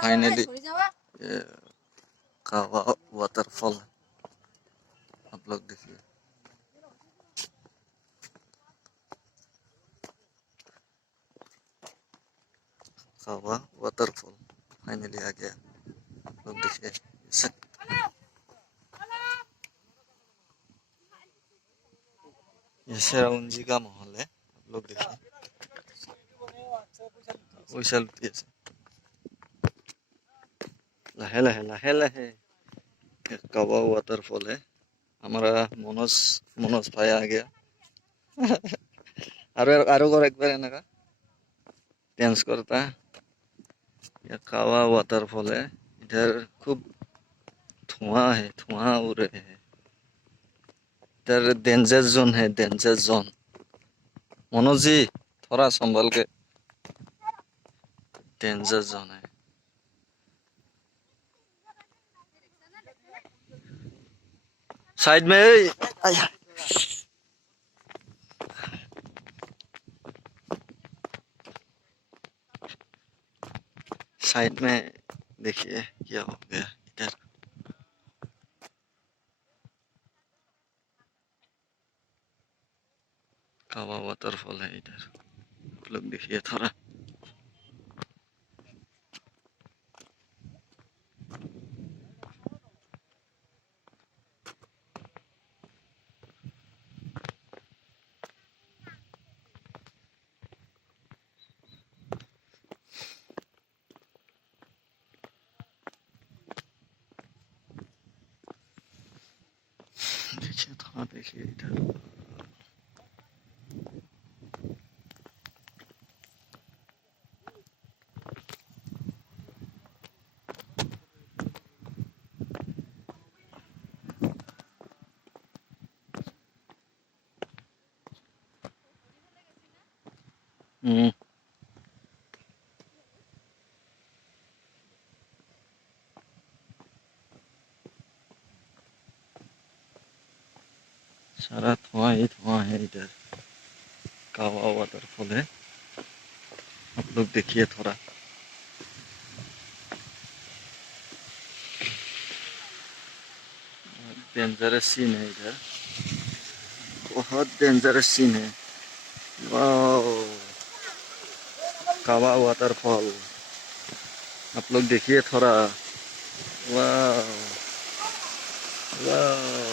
Finally कावा waterfall आप लोग देखिए। कावा वाटरफॉल फाइनली आ गया, आप लोग देखिए। ये शेराउंजी का माहौल है, आप लोग देखिए। लाहे लाहे लाहे लाहे कावा वाटरफॉल है। हमारा मनोज भाई आ गया। आरो एक बार एनका डांस करता है। ये कावा वाटरफॉल है। इधर खूब धुआं है, धुआं उड़ रहे हैं। इधर डेंजर जोन है, डेंजर जोन। मनोज जी थोड़ा संभल के, डेंजर जोन है। साइड में साइड में देखिए क्या हो गया इधर। कावा वाटरफॉल है इधर, आप लोग देखिए थोड़ा। देखिए थोड़ा, देखिए इधर। सारा धुआं ही धुआं है इधर। कावा वाटरफॉल है, आप लोग देखिए थोड़ा। डेंजरस सीन है इधर, बहुत डेंजरस सीन है। वाओ, कावा वाटरफॉल आप लोग देखिए थोड़ा। वाओ वाओ,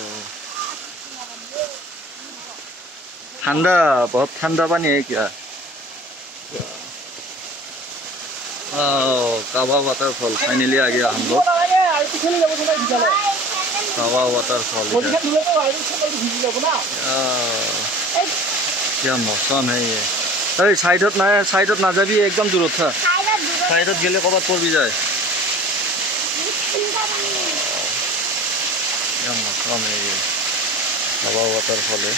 ठंडा, बहुत ठंडा पानी है क्या? कावा वाटरफॉल फाइनली आ गया हम लोग। कावा वाटरफॉल, क्या मौसम है ये। अरे साइडत ना जाबी, एकदम दूर था। साइडत गेले कबात पड़बी जाए। क्या मौसम है ये, कावा वाटरफॉल है।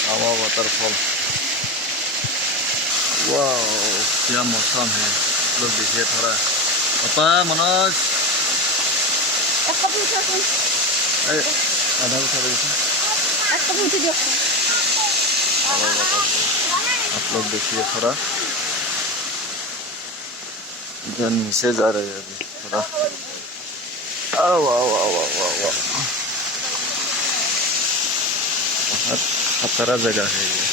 कावा वाटरफॉल, वाओ क्या मौसम है, लोग देखिए थोड़ा। पापा मनोज आधा उठा दीजिए। आप लोग देखिए थोड़ा, इधर नीचे जा रहे हैं अभी थोड़ा। वाह वाह वाह वाह वाह, बहुत खतरा जगह है ये।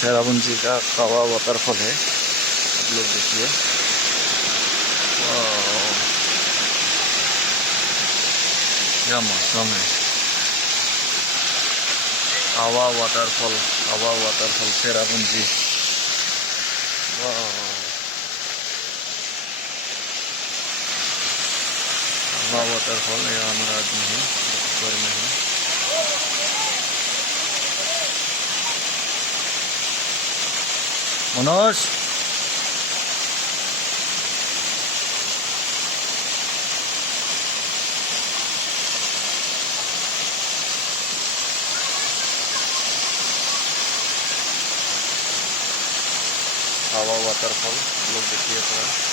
शेराबुंजी का कावा वाटरफॉल है, आप लोग देखिए। क्या मौसम है। कावा वाटरफॉल शेराबुंजी। कावा वाटरफॉल, ये हमारा आदमी है, ऊपर में है। मनोज कावा वाटरफॉल लोग देखिए थोड़ा।